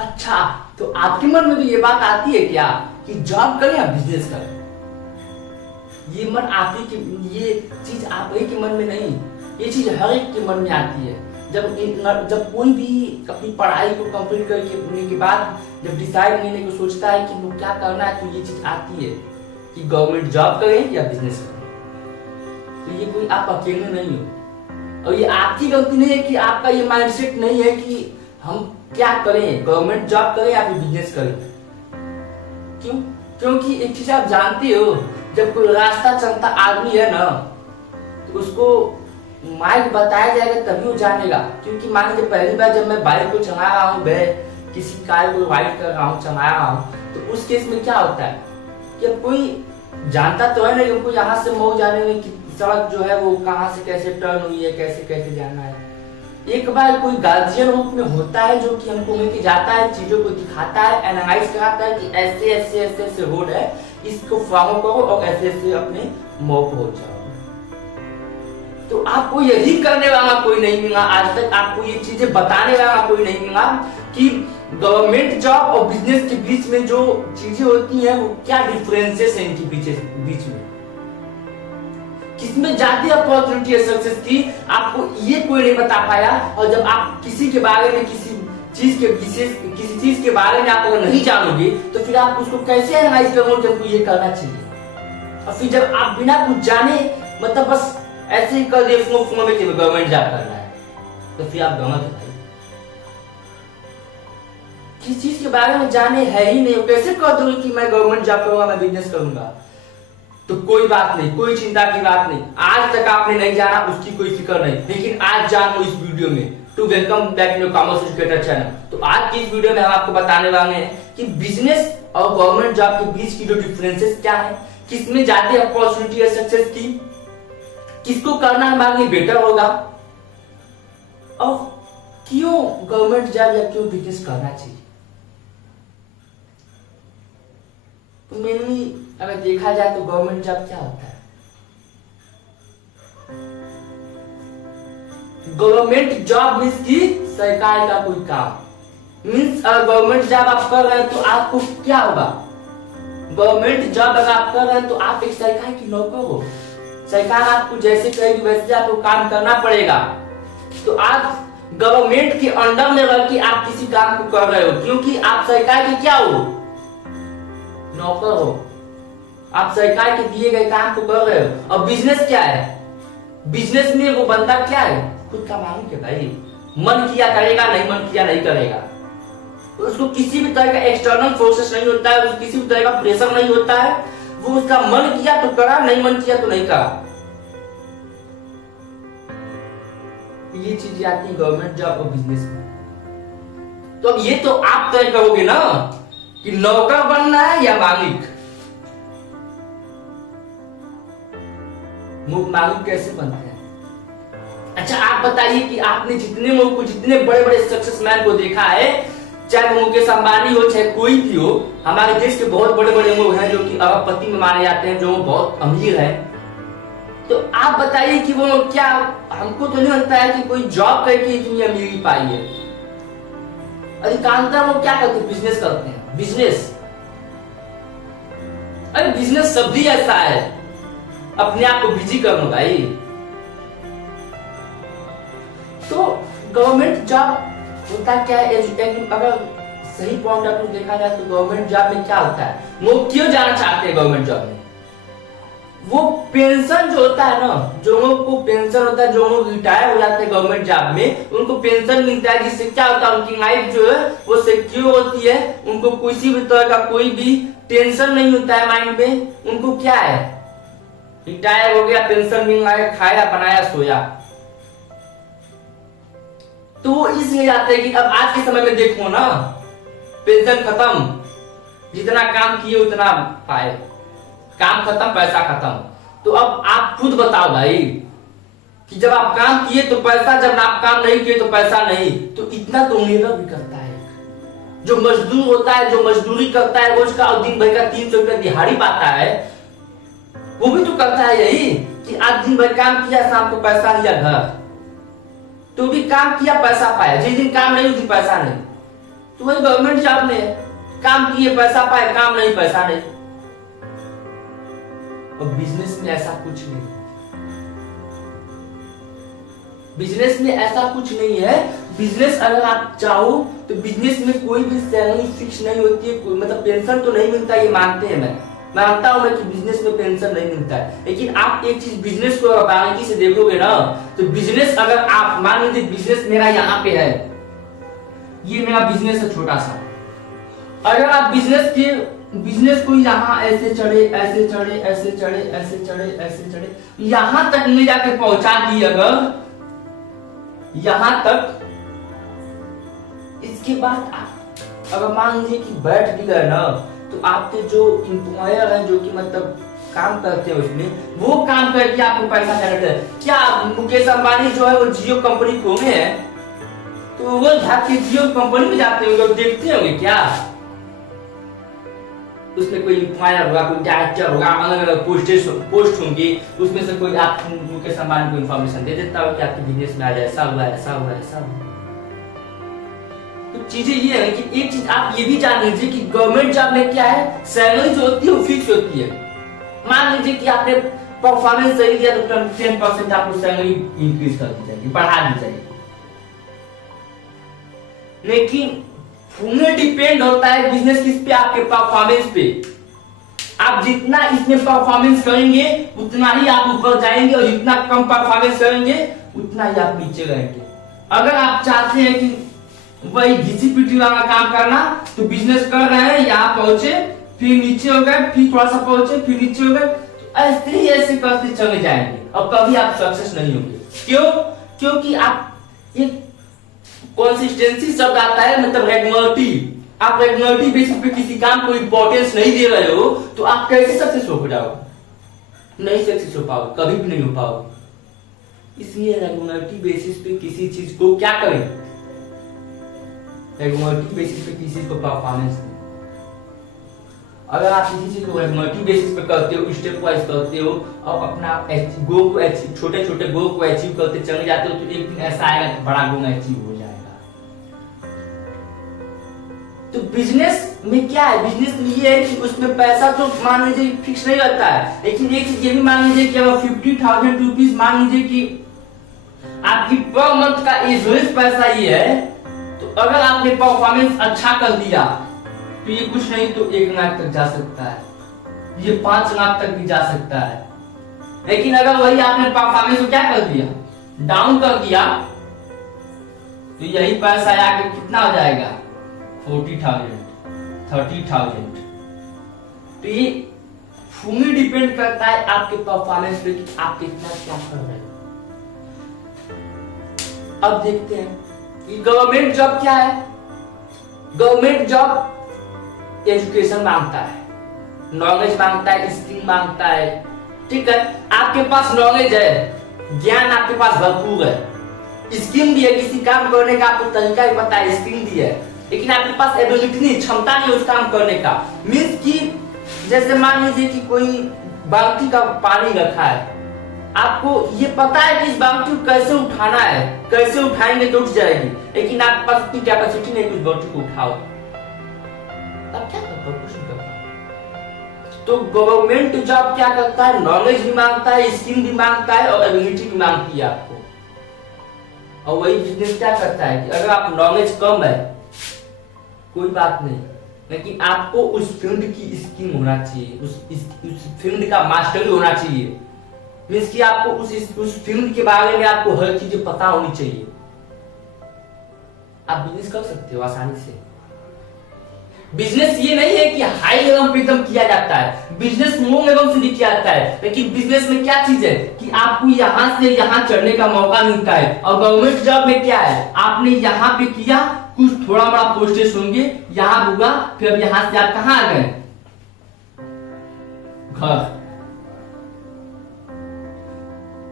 अच्छा, तो आपके मन में भी ये बात आती है क्या कि जॉब करें या बिजनेस करें? ये मन आप ही के, ये चीज आप ही के मन में नहीं, ये चीज हर एक के मन में आती है। जब कोई भी अपनी पढ़ाई को कंप्लीट करके होने के बाद जब डिसाइड करने को सोचता है कि वो क्या करना है, तो ये चीज आती है कि गवर्नमेंट जॉब करें या बिजनेस करें। तो ये कोई आप अकेले नहीं हो, और ये आपकी गलती नहीं है कि आपका ये माइंडसेट नहीं है कि हम क्या करें, गवर्नमेंट जॉब करें या फिर बिजनेस करें। क्यों? क्योंकि एक चीज आप जानते हो, जब कोई रास्ता चलता आदमी है ना, तो उसको मार्ग बताया जाएगा तभी वो जानेगा। क्योंकि मान लीजिए पहली बार जब मैं बाइक को चला रहा हूँ, मैं किसी कार को राइड कर रहा हूँ, चला रहा हूँ, तो उस केस में क्या होता है कि अब कोई जानता तो है ना कि हमको यहाँ से मऊ जाने में कि सड़क जो है वो कहाँ से कैसे टर्न हुई है, कैसे कैसे जाना है। एक बार कोई गार्जियन रूप में होता है जो कि हमको लेके जाता है, चीजों को दिखाता है, एनालाइज कराता है कि ऐसे ऐसे ऐसे ऐसे रोड है, इसको फॉलो करो और ऐसे ऐसे अपने मऊ पहुंच जाओ। तो आपको यही करने वाला कोई नहीं मिला, आज तक आपको ये चीजें बताने वाला कोई नहीं मिला कि गवर्नमेंट जॉब और बिजनेस के बीच में जो चीजें होती हैं वो क्या डिफरेंसेस है इनके बीच में, किसमें ज्यादा अपॉर्चुनिटी है सक्सेस की, आपको ये कोई नहीं बता पाया। और जब आप किसी के बारे में किसी चीज के बारे में आप अगर नहीं जानोगे तो फिर आप उसको कैसे एनालाइज करोगे कि हमको ये करना चाहिए। और फिर जब आप बिना कुछ जाने मतलब बस ऐसे ही कर दिए फुमा में गवर्नमेंट जॉब करना है, तो फिर आप गलत है। किस चीज के बारे में जाने है ही नहीं, कैसे कह दोगे कि मैं गवर्नमेंट जॉब करूंगा, मैं बिजनेस करूंगा। तो कोई बात नहीं, कोई चिंता की बात नहीं, आज तक आपने नहीं जाना उसकी कोई फिक्र नहीं, लेकिन आज जानो इस वीडियो में। To welcome back in your commerce educator channel. तो आज की इस वीडियो में हम आपको बताने वाले हैं कि बिजनेस और गवर्नमेंट जॉब के बीच की जो डिफरेंसेस क्या है, किसमें ज्यादा अपॉर्चुनिटी है सक्सेस की, किसको करना हमारे लिए बेटर होगा, और क्यों गवर्नमेंट जॉब या क्यों बिजनेस करना चाहिए। तो मेनली अगर देखा जाए तो गवर्नमेंट जॉब क्या होता है? गवर्नमेंट जॉब मीन्स की सरकार का कोई काम, मीन्स अगर गवर्नमेंट जॉब आप कर रहे हैं तो आपको क्या होगा, गवर्नमेंट जॉब अगर आप कर रहे हैं तो आप एक सरकार की नौकर हो। सरकार आपको जैसे कहेगी वैसे आपको काम करना पड़ेगा। तो आप गवर्नमेंट के अंडर में रह के आप किसी काम को कर रहे हो, क्योंकि आप सरकार के क्या हो, नौकर हो। आप सरकार के दिए गए काम को कर रहे हो। और बिजनेस क्या है, बिजनेस में वो बंदा क्या है, खुद का मालिक है भाई। मन किया करेगा, नहीं मन किया नहीं करेगा। उसको किसी भी तरह का एक्सटर्नल फोर्सेस नहीं होता है, किसी भी तरह का प्रेशर नहीं होता है। वो उसका मन किया तो करा, नहीं मन किया तो नहीं करा। ये चीजें आती है गवर्नमेंट जॉब और बिजनेस में। तो अब ये तो आप तय करोगे ना कि नौकर बनना है या मालिक। मालिक कैसे बनते हैं? अच्छा आप बताइए कि आपने जितने लोगों को, जितने बड़े बड़े सक्सेसमैन को देखा है, चाहे मुकेश अंबानी हो चाहे कोई भी हो, हमारे देश के बहुत बड़े बड़े लोग हैं जो कि अरबपति में माने जाते हैं, जो बहुत अमीर है। तो आप बताइए कि वो क्या, हमको तो नहीं लगता है कि कोई जॉब करके इतनी अमीरी पाई है। अधिकांशतः वो क्या करते हैं, बिजनेस करते हैं। बिजनेस, अरे बिजनेस शब्द ही ऐसा है, अपने आप को बिजी कर लो भाई। तो गवर्नमेंट जॉब होता क्या है, अगर सही पॉइंट ऑफ व्यू देखा जाए तो गवर्नमेंट जॉब में क्या होता है, लोग क्यों जाना चाहते हैं गवर्नमेंट जॉब में, वो पेंशन जो होता है ना, जो लोग को पेंशन होता है, जो लोग रिटायर हो जाते हैं गवर्नमेंट जॉब में, उनको पेंशन मिलता है, जिससे क्या होता है उनकी लाइफ जो है वो सिक्योर होती है। उनको किसी भी तरह का कोई भी टेंशन नहीं होता है माइंड में। उनको क्या है, रिटायर हो गया, पेंशन मिल रहा है, खाया बनाया सोया। तो वो इसलिए जाते हैं कि अब आज के समय में देखो ना, पेंशन खत्म, जितना काम किए उतना पाए, काम खत्म पैसा खत्म। तो अब आप खुद बताओ भाई कि जब आप काम किए तो पैसा, जब आप काम नहीं किए तो पैसा नहीं। तो इतना तो निर्भर भी करता है। जो मजदूर होता है, जो मजदूरी करता है रोज का और दिन भर का 300 रुपया दिहाड़ी पाता है, वो भी तो करता है यही कि आज दिन भर काम किया, शाम को पैसा लिया घर। तो भी काम किया पैसा पाया, जिस दिन काम नहीं उस दिन पैसा नहीं। तो वही गवर्नमेंट जॉब में काम किए पैसा पाए, काम नहीं पैसा नहीं। और बिजनेस में ऐसा कुछ नहीं, बिजनेस में ऐसा कुछ नहीं है। बिजनेस अगर आप चाहो तो बिजनेस में कोई भी सैलरी फिक्स नहीं होती है, मतलब पेंशन तो नहीं मिलता, ये मानते हैं, मैं मानता हूं मैं कि बिजनेस में पेंशन नहीं मिलता है। लेकिन आप एक चीज बिजनेस को बारीकी से देखोगे ना, तो बिजनेस अगर आप मान लीजिए बिजनेस मेरा यहाँ पे है, ये मेरा बिजनेस है छोटा सा, अगर आप बिजनेस को यहाँ ऐसे चढ़े ऐसे चढ़े ऐसे चढ़े ऐसे चढ़े ऐसे चढ़े यहां तक ले जाके पहुंचा दिए, अगर यहां तक, इसके बाद आप अगर मान लीजिए कि बैठ भी गए ना, तो आपके जो इंप्लॉयर हैं, जो कि मतलब काम करते हैं उसमें, वो काम करके आपको पैसा देते हैं। क्या मुकेश अंबानी जो है वो जियो कंपनी खोले हैं, तो वो भाग के जियो कंपनी में जाते होंगे, देखते होंगे क्या उसमें कोई इंप्लॉयर होगा, कोई डायरेक्टर होगा, अलग अलग पोस्ट होंगी, उसमें से कोई आप मुकेश अंबानी को इन्फॉर्मेशन दे देता हो कि आपके बिजनेस में आ जाए, ऐसा हुआ ऐसा हुआ ऐसा हुआ। तो चीजें ये है कि एक चीज आप ये भी जान लीजिए कि गवर्नमेंट जॉब में क्या है, सैलरी जो होती है वो फिक्स होती है। मान लीजिए कि आपने परफॉर्मेंस सही दिया तो 10% आपको सैलरी इंक्रीज कर दी जाएगी, बढ़ा दी जाएगी। लेकिन फुल डिपेंड होता है बिजनेस किस पे, आपके परफॉर्मेंस पे। आप जितना इसमें परफॉर्मेंस करेंगे उतना ही आप ऊपर जाएंगे, और जितना कम परफॉर्मेंस करेंगे उतना ही आप नीचे रहेंगे। अगर आप चाहते हैं कि वही घिसी पिटी वाला काम करना, तो बिजनेस कर रहे हैं, यहाँ पहुंचे फिर नीचे हो गए, फिर थोड़ा सा पहुंचे फिर नीचे हो गए, तो ऐसे ही ऐसे करते चले जाएंगे और कभी आप सक्सेस नहीं होंगे। क्यों? क्योंकि आप एक कंसिस्टेंसी शब्द आता है, मतलब रेगुलरिटी। आप रेगुलरिटी बेसिस पे किसी काम को इंपॉर्टेंस नहीं दे रहे हो, तो आप कैसे सक्सेस हो जाओगे? नहीं सक्सेस हो पाओगे, कभी भी नहीं हो पाओगे। इसलिए रेगुलरिटी बेसिस पे किसी चीज को क्या करें, रेगुलरिटी बेसिस पे किसी को परफॉर्मेंस दें। अगर आप किसी चीज को रेगुलरिटी बेसिस पे करते हो, स्टेप वाइज करते हो, और अपना गोल को छोटे छोटे गोल को अचीव करते चले जाते हो, तो एक दिन ऐसा आएगा कि बड़ा गोल अचीव हो जाएगा। तो बिजनेस में क्या है, बिजनेस में ये है कि उसमें पैसा तो मान लीजिए फिक्स नहीं रहता है, लेकिन एक चीज ये भी मान लीजिए कि अगर 50,000 रुपीज मान लीजिए कि आपकी पर मंथ का एवरेज पैसा ये है, तो अगर आपने परफॉर्मेंस अच्छा कर दिया तो ये कुछ नहीं तो 1 लाख तक जा सकता है, ये 5 लाख तक भी जा सकता है। लेकिन अगर वही आपने परफॉर्मेंस को क्या कर दिया, डाउन कर दिया, तो यही पैसा आके कितना हो जाएगा, 40,000, 30,000। तो ये फुली डिपेंड करता है आपके परफॉर्मेंस पे कि आप कितना क्या कर रहे हैं। अब देखते हैं कि गवर्नमेंट जॉब क्या है। गवर्नमेंट जॉब एजुकेशन मांगता है, नॉलेज मांगता है, स्किल मांगता है। ठीक है, आपके पास नॉलेज है, ज्ञान आपके पास भरपूर है, स्किल भी है, किसी काम करने का आपको तरीका भी पता है, स्किल भी है, लेकिन आपके पास एबिलिटी नहीं, क्षमता नहीं उस काम करने का। मीन्स कि जैसे मान लीजिए कि कोई बाल्टी का पानी रखा है, आपको ये पता है कि इस बाल्टी को कैसे उठाना है, कैसे उठाएंगे तो उठ जाएगी, लेकिन आपके पास उतनी कैपेसिटी नहीं कुछ बाल्टी को उठाओ, अब क्या करता, कुछ नहीं करता। तो गवर्नमेंट जॉब क्या करता है, नॉलेज भी मांगता है, स्किल भी मांगता है, और एबिलिटी भी मांगती है आपको। और वही बिजनेस क्या करता है कि अगर आप नॉलेज कम है कोई बात नहीं, लेकिन आपको उस फील्ड की स्किल होना चाहिए, उस फील्ड का मास्टरी होना चाहिए। मीन्स कि आपको उस फील्ड के बारे में आपको हर चीजें पता होनी चाहिए। आप बिजनेस कर सकते हो आसानी से। बिजनेस ये नहीं है कि हाई लेवल पे एकदम किया जाता है, बिजनेस लो लेवल से भी किया जाता है, लेकिन बिजनेस में क्या चीज है कि आपको यहां से यहां चढ़ने का मौका मिलता है। और गवर्नमेंट जॉब में क्या है, आपने यहां पे किया, कुछ थोड़ा बड़ा पोस्टेस होंगे, यहां होगा, फिर अब यहां से आप कहां आ गए, घर।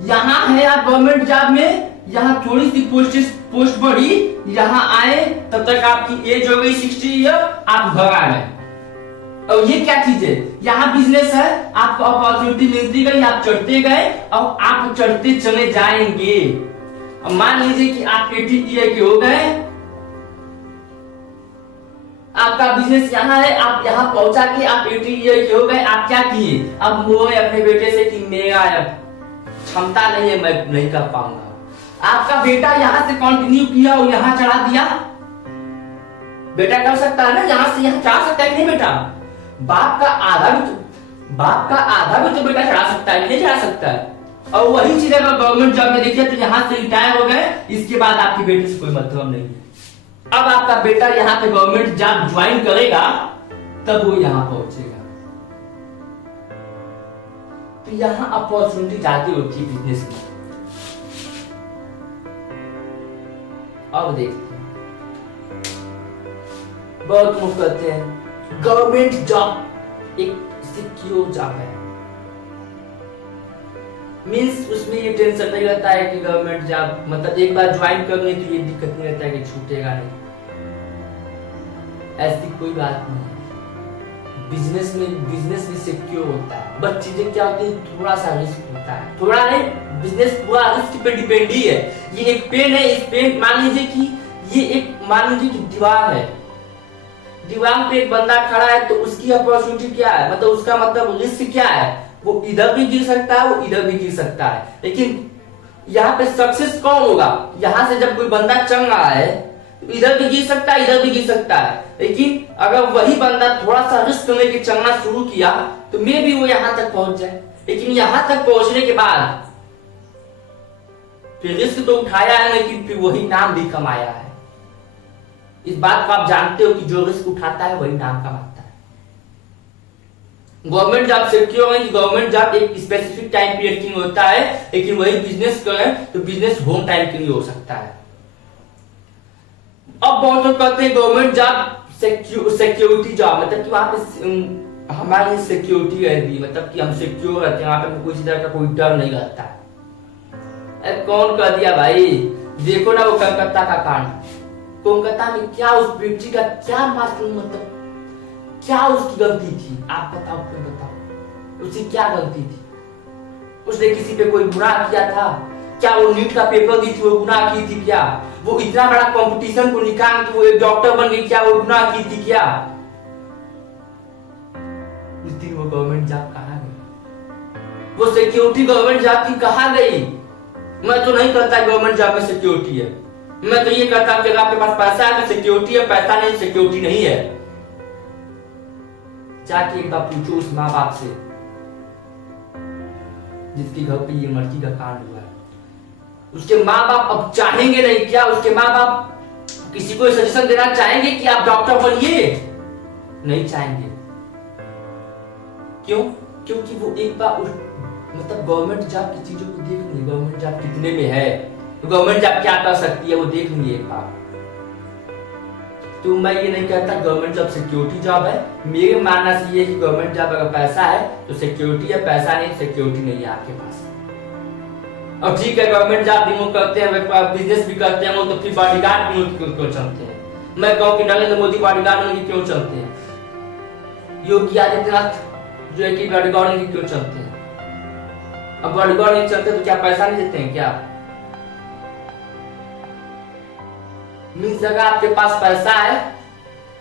यहां है आप गवर्नमेंट जॉब में, यहां थोड़ी सी पोस्ट बढ़ी, यहां आए, तब तक आपकी एज हो गई 60 ईयर, आप घर आ गए। और ये क्या चीज है, यहाँ बिजनेस है, आपको अपॉर्चुनिटी मिलती गई, आप चढ़ते गए और आप चढ़ते चले जाएंगे। अब मान लीजिए कि आप 80 ईयर के हो गए, आपका बिजनेस यहाँ है, आप यहाँ पहुंचा के आप 80 ईयर के हो गए, आप क्या किए? अब बोले अपने बेटे से कि मेरा क्षमता नहीं है, मैं नहीं कर पाऊंगा। आपका बेटा यहाँ से कंटिन्यू किया और यहाँ चढ़ा दिया। बेटा कर सकता है ना, यहाँ से यहाँ चढ़ा सकता है कि नहीं बेटा? बाप का आधा भी तो बेटा चढ़ा सकता है, नहीं चढ़ा सकता है। और वही चीज अगर गवर्नमेंट जॉब में देखिए तो यहाँ से रिटायर हो गए, इसके बाद आपके बेटे से कोई मतलब नहीं है। अब आपका बेटा यहाँ पे गवर्नमेंट जॉब ज्वाइन करेगा तब वो यहाँ पहुंचेगा। तो यहाँ अपॉर्चुनिटी ज्यादा होती है बिजनेस में। अब देखते हैं, बहुत लोग कहते हैं गवर्नमेंट जॉब एक सिक्योर जॉब है, मीन्स उसमें ये टेंशन नहीं रहता है कि गवर्नमेंट जॉब मतलब एक बार ज्वाइन करने की ये दिक्कत नहीं रहता है कि छूटेगा नहीं। ऐसी कोई बात नहीं है। बिजनेस भी सिक्योर होता है, बट चीजें क्या होती है, थोड़ा सा रिस्क होता है। थोड़ा नहीं, बिजनेस पूरा रिस्क पे डिपेंड ही है। ये एक पेन है, इस पेन मान लीजिए कि दीवार है, दीवार पे एक बंदा खड़ा है तो उसकी अपॉर्चुनिटी क्या है, मतलब उसका मतलब रिस्क क्या है, वो इधर भी गिर सकता है, वो इधर भी गिर सकता है। लेकिन यहाँ पे सक्सेस कौन होगा? यहाँ से जब कोई बंदा चल रहा है तो इधर भी गिर सकता है, इधर भी गिर सकता है। लेकिन अगर वही बंदा थोड़ा सा रिस्क लेके चलना शुरू किया तो मे भी वो यहाँ तक पहुंच जाए। लेकिन यहाँ तक पहुंचने के बाद फिर रिस्क तो उठाया है, लेकिन फिर वही नाम भी कमाया है। इस बात को आप जानते हो कि जो रिस्क उठाता है वही नाम कमाता है। गवर्नमेंट जॉब सिक्योर है कि गवर्नमेंट जॉब एक स्पेसिफिक टाइम पीरियड के लिए होता है, लेकिन वही बिजनेस करें तो बिजनेस होम टाइम के लिए हो सकता है। अब बहुत लोग कहते हैं गवर्नमेंट जॉब सिक्योरिटी जॉब, मतलब कि वहां पे हमारी सिक्योरिटी रहती, मतलब कि हम सिक्योर रहते हैं, वहां पे कोई तरह का कोई डर नहीं रहता है। कौन कह दिया भाई? देखो ना वो कलकत्ता का कांड, कोलकाता में क्या उस बेटी का क्या मासूम, मतलब क्या उसकी गलती थी? आप बताओ, क्यों बताओ उसकी क्या गलती थी? उसने किसी पे कोई गुनाह किया था क्या? वो नीट का पेपर दी थी, वो गुनाह की थी क्या? वो इतना बड़ा कंपटीशन को निकाल के वो एक डॉक्टर बन गई क्या? वो गुनाह की थी क्या? उस दिन वो गवर्नमेंट जॉब कहाँ गई? वो सिक्योरिटी गवर्नमेंट जॉब की कहाँ गई? मैं तो नहीं कहता गवर्नमेंट जॉब में सिक्योरिटी है, मैं तो ये कहता हूं कि अगर आपके पास पैसा है तो सिक्योरिटी है, पैसा नहीं सिक्योरिटी नहीं है। जाके एक बार पूछो उस माँ बाप से जिसके घर पे ये मर्जी का कांड हुआ है। उसके माँ बाप अब चाहेंगे नहीं क्या? उसके माँ बाप किसी को सजेशन देना चाहेंगे कि आप डॉक्टर बनिए? नहीं चाहेंगे। क्यों? क्योंकि वो एक बार मतलब गवर्नमेंट जॉब की चीजों को देख लेंगे, गवर्नमेंट जॉब कितने में है, तो गवर्नमेंट जॉब क्या कर सकती है वो देख लेंगे एक बार। तो मैं ये नहीं कहता गवर्नमेंट जॉब सिक्योरिटी जॉब है, मेरे मानना से ये है कि गवर्नमेंट जॉब अगर पैसा है तो सिक्योरिटी है, पैसा नहीं सिक्योरिटी नहीं है आपके पास। और ठीक है गवर्नमेंट जॉब भी वो करते हैं, बिजनेस भी करते हैं वो, तो फिर बॉडीगार्ड भी क्यों चलते हैं? मैं कहूँ कि नरेंद्र मोदी बॉडीगार्ड में क्यों चलते हैं? योगी आदित्यनाथ जो है कि बॉडीगार्ड में क्यों चलते हैं? अब बॉडीगार्ड नहीं चलते तो क्या पैसा नहीं देते हैं क्या? मीन्स अगर आपके पास पैसा है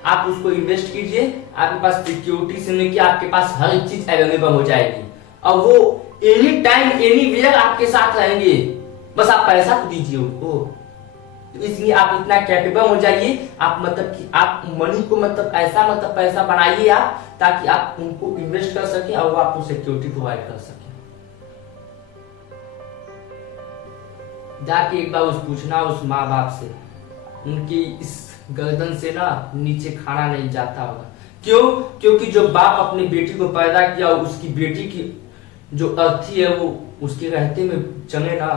आप उसको इन्वेस्ट कीजिए, आपके पास सिक्योरिटी से लेके आपके पास हर एक चीज अवेलेबल हो जाएगी और वो एनी टाइम एनी वेयर आपके साथ रहेंगे, बस आप पैसा तो दीजिए उनको। तो इसलिए आप इतना कैपेबल हो जाइए, आप मतलब कि आप मनी को मतलब ऐसा मतलब पैसा बनाइए आप, ताकि आप उनको इन्वेस्ट कर सके और वो आपको सिक्योरिटी प्रोवाइड कर सके। जाके एक बार पूछना उस माँ बाप से, उनकी इस गर्दन से ना नीचे खाना नहीं जाता होगा। क्यों? क्योंकि जो बाप अपनी बेटी को पैदा किया उसकी बेटी की जो अर्थी है वो उसके रहते में चले ना,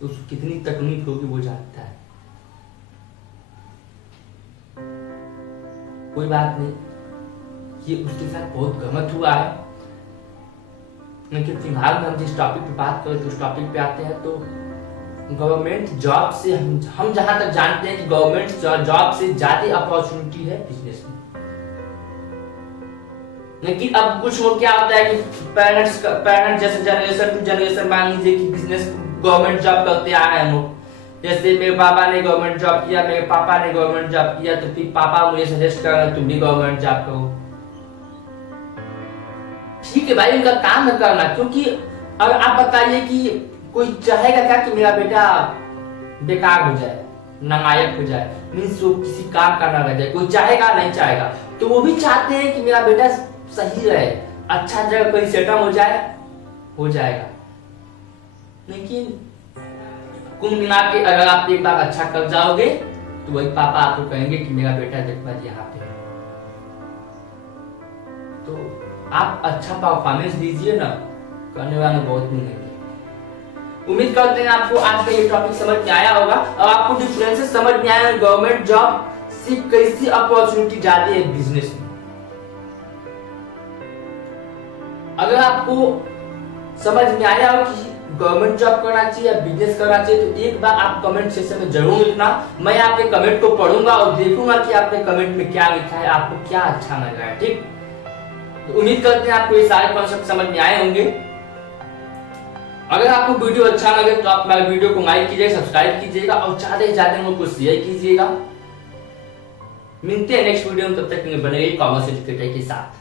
तो उसको कितनी तकलीफ होगी वो जानता है। कोई बात नहीं, ये उसके साथ बहुत गलत हुआ है, लेकिन फिलहाल में हम जिस टॉपिक पे बात करें तो उस टॉपिक पे आते हैं। तो गवर्नमेंट जॉब से हम जहां तक जानते हैं कि गवर्नमेंट जॉब से ज्यादा अपॉर्चुनिटी है बिजनेस में। लेकिन अब कुछ लोग क्या होता है कि पेरेंट्स जैसे जनरेशन टू जनरेशन मान लीजिए कि बिजनेस गवर्नमेंट जॉब करते आ रहे हैं लोग, जैसे मेरे पापा ने गवर्नमेंट जॉब किया, मेरे पापा ने गवर्नमेंट जॉब किया, तो फिर पापा मुझे सजेस्ट कर रहे तुम भी गवर्नमेंट जॉब करो। ठीक है भाई, उनका काम है करना, क्योंकि अब आप बताइए कि कोई चाहेगा क्या कि मेरा बेटा बेकार हो जाए, नालायक हो जाए, मीन्स वो किसी काम का ना रह जाए? कोई चाहेगा? नहीं चाहेगा। तो वो भी चाहते हैं कि मेरा बेटा सही रहे, अच्छा जगह कहीं सेटल हो जाए, हो जाएगा। लेकिन कुल मिला के अगर आप एक बार अच्छा कर जाओगे तो वही पापा आपको कहेंगे कि मेरा बेटा देखो यहाँ पे। तो आप अच्छा परफॉर्मेंस दीजिए ना, करने वाले बहुत मिलेंगे। उम्मीद करते हैं आपको आज का ये टॉपिक समझ में आया होगा और आपको डिफरेंसेस समझ में आया है गवर्नमेंट जॉब से कैसी अपॉर्चुनिटी जाती है बिजनेस में। अगर आपको समझ में आया हो कि गवर्नमेंट जॉब करना चाहिए या बिजनेस करना चाहिए, तो एक बार आप कमेंट सेक्शन में जरूर लिखना। मैं आपके कमेंट को पढ़ूंगा और देखूंगा कि आपने कमेंट में क्या लिखा है, आपको क्या अच्छा लगा है। ठीक, तो उम्मीद करते हैं आपको ये सारे कॉन्सेप्ट समझ में आए होंगे। अगर आपको वीडियो अच्छा लगे तो आप मेरे वीडियो को लाइक कीजिए, सब्सक्राइब कीजिएगा और ज्यादा से ज्यादा लोगों को शेयर कीजिएगा। मिलते हैं नेक्स्ट वीडियो में, तब तक बने रहिए कॉमर्स एजुकेटर के साथ।